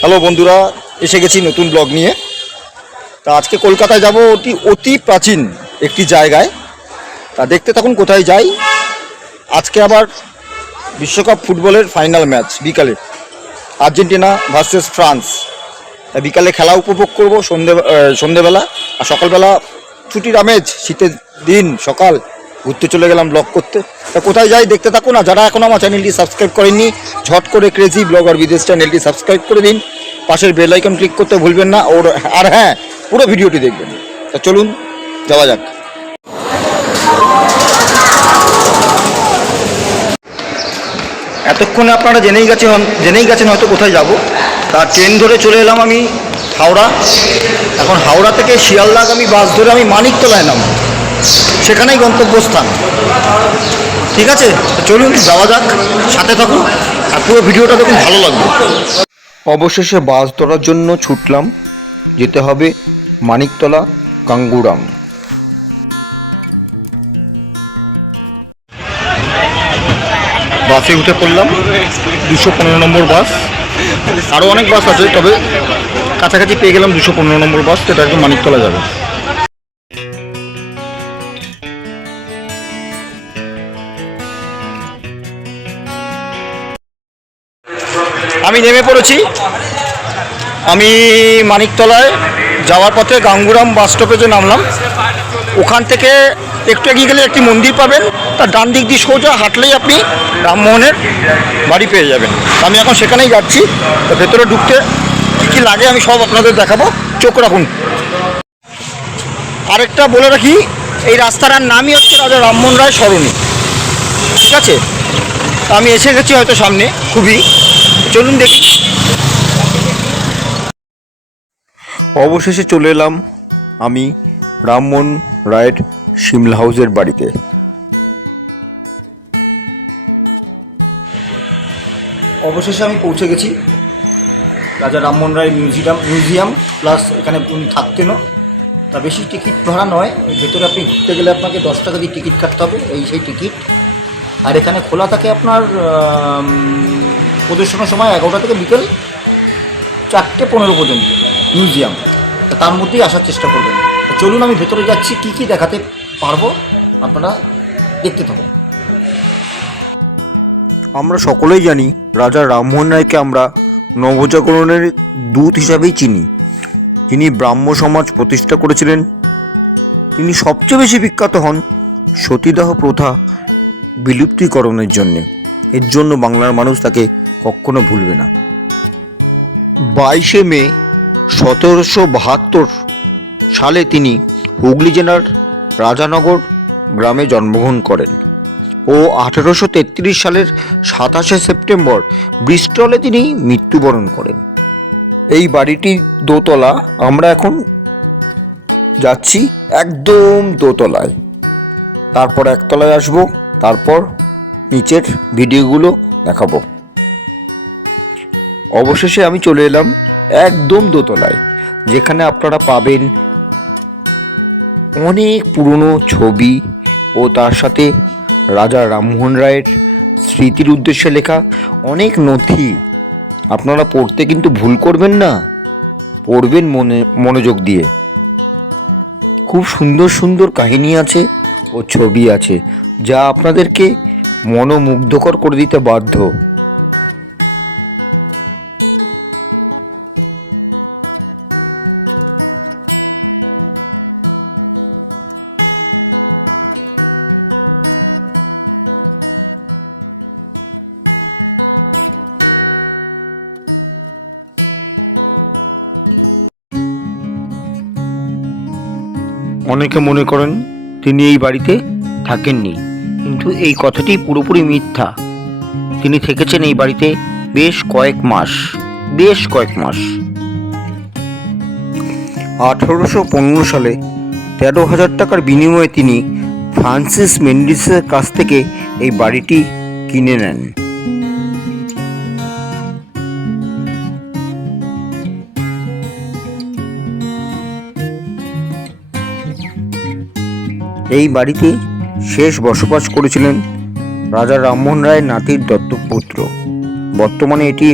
Hello বন্ধুরা, এসে গেছি নতুন ব্লগ নিয়ে। তা আজকে কলকাতায় যাব অতি অতি প্রাচীন একটি জায়গায়। তা দেখতে থাকুন কোথায় যাই। আজকে আবার বিশ্বকাপ ফুটবলের ফাইনাল ম্যাচ বিকালে। Argentina versus France. তা বিকালে খেলা উপভোগ করব সন্ধে সন্ধেবেলা। আর সকালবেলা ছুটির আমেজ, শীতের দিন, সকাল। ঘুরতে চলে গেলাম ব্লগ করতে। তা কোথায় যাই দেখতে থাকুন, আর যারা এখন আমার চ্যানেলটি সাবস্ক্রাইব করেননি, ঝট করে ক্রেজি ব্লগার বিদেশ চ্যানেলটি সাবস্ক্রাইব করে দিন। পাশের বেল আইকন ক্লিক করতে ভুলবেন না, ওর আর হ্যাঁ পুরো ভিডিওটি দেখবেন। তা চলুন, যাওয়া যাক। এতক্ষণে আপনারা জেনেই গেছেন জেনেই গেছেন হয়তো কোথায় যাব। তার ট্রেন ধরে চলে এলাম আমি হাওড়া। এখন হাওড়া থেকে শিয়ালদাগ আমি বাস ধরে আমি মানিকতলায় নাম সেখানেই গন্তব্যস্থান। ঠিক আছে? চলুন, যাওয়া যাক, সাথে থাকুন, আর পুরো ভিডিওটা দেখুন, ভালো লাগবে। অবশেষে বাস ধরার জন্য ছুটলাম, যেতে হবে মানিকতলা গাঙ্গুরাম বাসে উঠে পড়লাম, দুশো পনেরো নম্বর বাস। আরও অনেক বাস আছে, তবে কাছাকাছি পেয়ে গেলাম দুশো পনেরো নম্বর বাস, সেটা একদম মানিকতলা যাবে। আমি নেমে পড়েছি। আমি মানিকতলায় যাওয়ার পথে গাঙ্গুরাম বাস স্টপেজে নামলাম, ওখান থেকে একটু এগিয়ে গেলে একটি মন্দির পাবেন। তার ডান দিক দিয়ে সোজা হাঁটলেই আপনি রামমোহনের বাড়ি পেয়ে যাবেন। আমি এখন সেখানেই যাচ্ছি। তো ভেতরে ঢুকতে কী কী লাগে আমি সব আপনাদের দেখাবো। চোখ রাখুন। আরেকটা বলে রাখি, এই রাস্তাটার নামই হচ্ছে রাজা রামমোহন রায় সরণি। ঠিক আছে? আমি এসে গেছি হয়তো সামনে, খুবই। চলুন দেখি। অবশেষে চলে এলাম আমি রামমোহন রায়ের সিমলা হাউসের বাড়িতে। অবশেষে আমি পৌঁছে গেছি। Raja Rammohan Roy museum museum plus এখানে উনি থাকতেনও তা বেশি টিকিট ভাড়া নয় ওই ভেতরে আপনি ঘুরতে গেলে আপনাকে দশ টাকা দিয়ে টিকিট কাটতে হবে এই সেই টিকিট। আর এখানে খোলা থাকে আপনার প্রদর্শনের সময় এগারোটা থেকে বিকেল চারটে পনেরো পর্যন্ত মিউজিয়াম। তার মধ্যেই আসার চেষ্টা করবেন। চলুন আমি ভেতরে যাচ্ছি, কী কী দেখাতে পারব আপনারা দেখতে থাকুন। আমরা সকলেই জানি রাজা রামমোহন রায়কে আমরা নবজাগরণের দূত হিসাবেই চিনি। তিনি ব্রাহ্ম সমাজ প্রতিষ্ঠা করেছিলেন। তিনি সবচেয়ে বেশি বিখ্যাত হন সতীদাহ প্রথা বিলুপ্তিকরণের জন্যে। এর জন্য বাংলার মানুষ তাকে কখনো ভুলবে না। বাইশে মে, সতেরোশো বাহাত্তর সালে তিনি হুগলি জেলার রাজানগর গ্রামে জন্মগ্রহণ করেন ও আঠেরোশো তেত্রিশ সালের সাতাশে সেপ্টেম্বর ব্রিস্টলে তিনি মৃত্যুবরণ করেন। এই বাড়িটি দোতলা আমরা এখন যাচ্ছি একদম দোতলায়। তারপর একতলায় আসব, তারপর নিচের ভিডিওগুলো দেখাবো। অবশেষে আমি চলে এলাম একদম দোতলায়, যেখানে আপনারা পাবেন অনেক পুরনো ছবি ও তার সাথে রাজা রামমোহন রায়ের স্মৃতির উদ্দেশ্যে লেখা অনেক নথি। আপনারা পড়তে কিন্তু ভুল করবেন না, পড়বেন মনে, মনোযোগ দিয়ে। খুব সুন্দর সুন্দর কাহিনী আছে ও ছবি আছে, যা আপনাদেরকে মনোমুগ্ধকর করে দিতে বাধ্য। অনেকে মনে করেন তিনি এই বাড়িতে থাকেননি। কিন্তু এই কথাটি পুরোপুরি মিথ্যা। তিনি থেকেছেন এই বাড়িতে বেশ কয়েক মাস, বেশ কয়েক মাস। আঠারোশো পনেরো সালে তেরো হাজার টাকার বিনিময়ে তিনি ফ্রান্সিস মেন্ডিসের কাছ থেকে এই বাড়িটি কিনে নেন। এই বাড়িতে শেষ বসবাস করেছিলেন রাজা রামমোহন রায় নাতির দত্তক পুত্র বর্তমানে এটি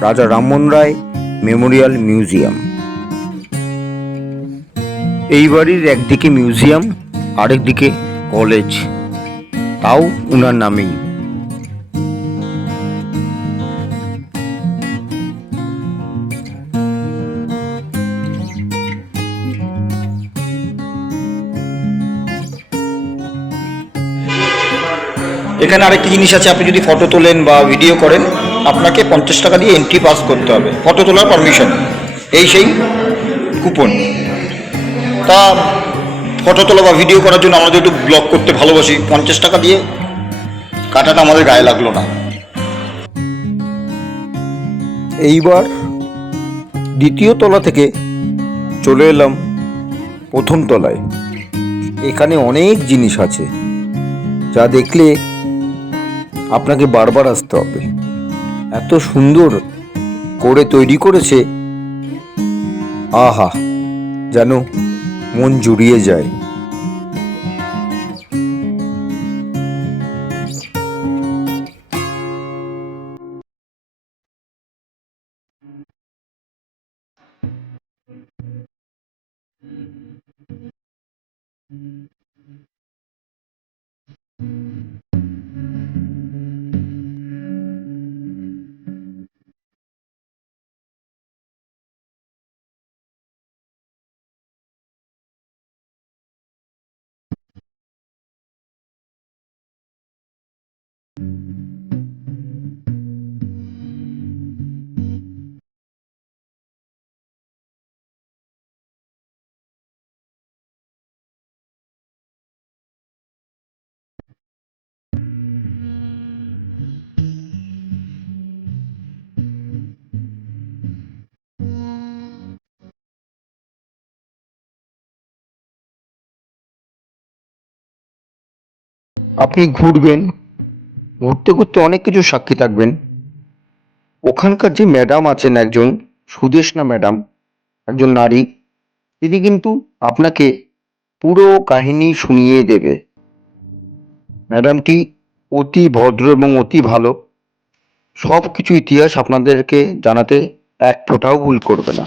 রাজা রামমোহন রায় মেমোরিয়াল মিউজিয়াম। এই বাড়ির একদিকে মিউজিয়াম, আরেকদিকে কলেজ। তাও উনার নামেই। এখানে আরেকটি জিনিস আছে, আপনি যদি ফটো তোলেন বা ভিডিও করেন, আপনাকে পঞ্চাশ টাকা দিয়ে এন্ট্রি পাস করতে হবে। ফটো তোলার পারমিশন এই সেই কুপন তা ফটো তোলা বা ভিডিও করার জন্য আমরা যেহেতু ব্লগ করতে ভালোবাসি। পঞ্চাশ টাকা দিয়ে কাটাটা আমাদের গায়ে লাগল না। এইবার দ্বিতীয় তলা থেকে চলে এলাম প্রথম তলায়। এখানে অনেক জিনিস আছে, যা দেখলে আপনাকে বারবার আসতে হবে। এত সুন্দর করে তৈরি করেছে। আহা যেন মন জুড়িয়ে যায়। আপনি ঘুরবেন, ঘুরতে ঘুরতে অনেক কিছু সাক্ষী থাকবেন। ওখানকার যে ম্যাডাম আছেন একজন সুদেশনা ম্যাডাম, একজন নারী, তিনি কিন্তু আপনাকে পুরো কাহিনী শুনিয়ে দেবে। ম্যাডামটি অতি ভদ্র এবং অতি ভালো। সব কিছু ইতিহাস আপনাদেরকে জানাতে এক ফোঁটাও ভুল করবে না।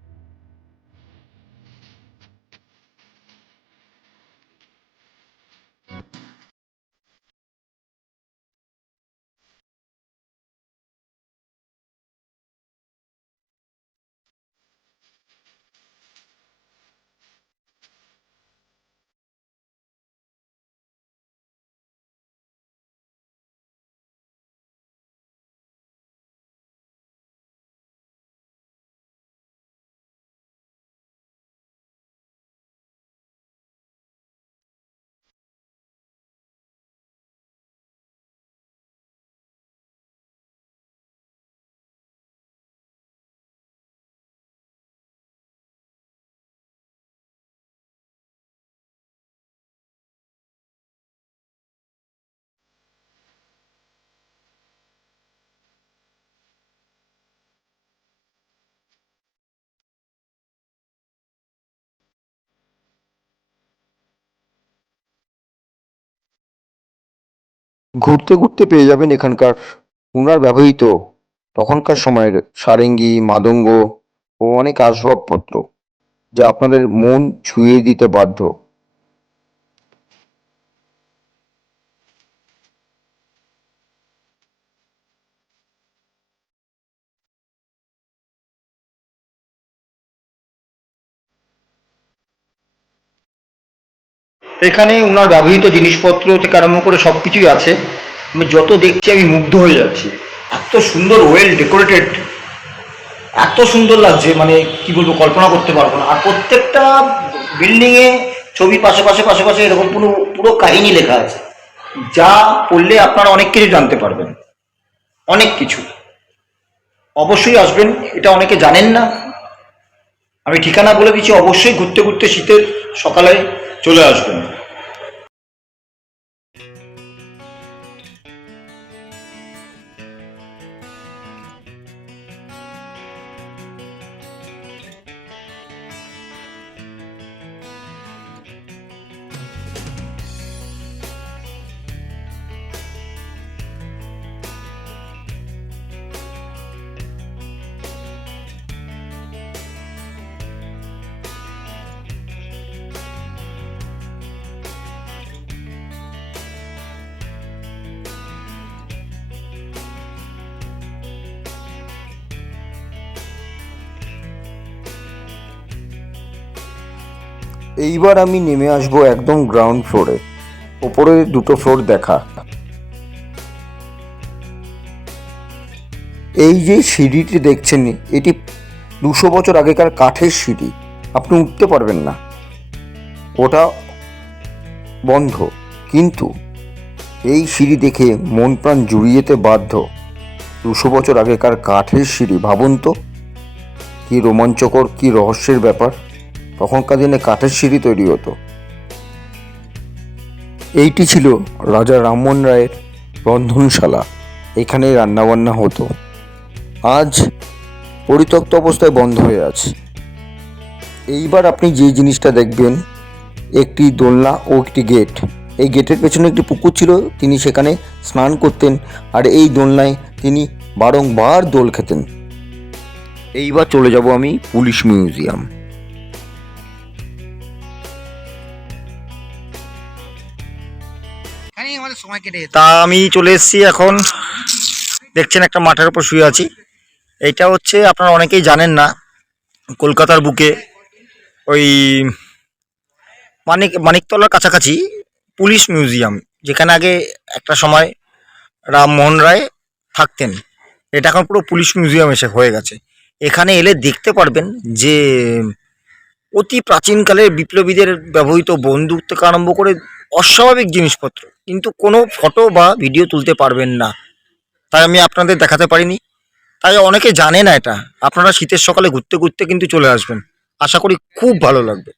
ঘুরতে ঘুরতে পেয়ে যাবেন এখানকার পুনরায় ব্যবহৃত তখনকার সময়ের সারেঙ্গি, মাদঙ্গ ও অনেক আসবাবপত্র, যা আপনাদের মন ছুঁয়ে দিতে বাধ্য। এখানে ওনার ব্যবহৃত জিনিসপত্র থেকে আরম্ভ করে সব কিছুই আছে। আমি যত দেখছি আমি মুগ্ধ হয়ে যাচ্ছি। এত সুন্দর ওয়েল ডেকোরেটেড এত সুন্দর লাগছে মানে কি বলব, কল্পনা করতে পারব না। আর প্রত্যেকটা বিল্ডিংয়ে ছবি পাশে পাশে পাশে পাশে এরকম পুরো পুরো কাহিনী লেখা আছে। যা পড়লে আপনারা অনেক কিছু জানতে পারবেন। অনেক কিছু। অবশ্যই আসবেন, এটা অনেকে জানেন না। আমি ঠিকানা বলে দিচ্ছি, অবশ্যই ঘুরতে ঘুরতে শীতের সকালে চলে আসবেন। এইবার আমি নেমে আসব একদম গ্রাউন্ড ফ্লোরে ওপরে দুটো ফ্লোর দেখা। এই যে সিঁড়িটি দেখছেন, এটি দুশো বছর আগেকার কাঠের সিঁড়ি। আপনি উঠতে পারবেন না। ওটা বন্ধ। কিন্তু এই সিঁড়ি দেখে মন প্রাণ জুড়িয়েতে বাধ্য। দুশো বছর আগেকার কাঠের সিঁড়ি, ভাবুন তো। কি রোমাঞ্চকর, কি রহস্যের ব্যাপার। তখনকার দিনে কাঠের সিঁড়ি তৈরি হতো। এইটি ছিল রাজা রামমোহন রায়ের রন্ধনশালা এখানে রান্নাবান্না হতো। আজ পরিত্যক্ত অবস্থায় বন্ধ হয়ে আছে। এইবার আপনি যে জিনিসটা দেখবেন, একটি দোলনা ও একটি গেট। এই গেটের পেছনে একটি পুকুর ছিল, তিনি সেখানে স্নান করতেন আর এই দোলনায় তিনি বারংবার দোল খেতেন। এইবার চলে যাব আমি পুলিশ মিউজিয়াম। তা আমি চলে এসেছি এখন। দেখছেন একটা মাঠের উপর শুয়ে আছি। এইটা হচ্ছে আপনারা অনেকেই জানেন না, কলকাতার বুকে ওই মানিক, মানিকতলার কাছাকাছি পুলিশ মিউজিয়াম, যেখানে আগে একটা সময় রামমোহন রায় থাকতেন। এটা এখন পুরো পুলিশ মিউজিয়াম এসে হয়ে গেছে। এখানে এলে দেখতে পারবেন যে অতি প্রাচীনকালের বিপ্লবীদের ব্যবহৃত বন্দুক থেকে আরম্ভ করে অস্বাভাবিক জিনিসপত্র কিন্তু কোনো ফটো বা ভিডিও তুলতে পারবেন না। তাই আমি আপনাদের দেখাতে পারিনি। তাই অনেকে জানে না এটা। আপনারা শীতের সকালে ঘুরতে ঘুরতে কিন্তু চলে আসবেন। আশা করি খুব ভালো লাগবে।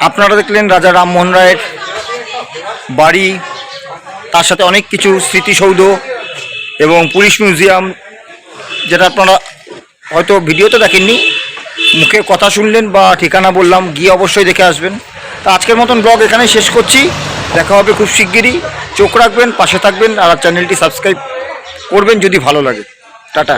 আপনারা দেখলেন রাজা রামমোহন রায়ের বাড়ি, তার সাথে অনেক কিছু স্মৃতিসৌধ এবং পুলিশ মিউজিয়াম, যেটা আপনারা হয়তো ভিডিওতে দেখেননি। মুখে কথা শুনলেন বা ঠিকানা বললাম, গিয়ে অবশ্যই দেখে আসবেন। তা আজকের মতন ব্লগ এখানেই শেষ করছি। দেখা হবে খুব শিগগিরই। চোখ রাখবেন, পাশে থাকবেন, আর চ্যানেলটি সাবস্ক্রাইব করবেন যদি ভালো লাগে। টাটা।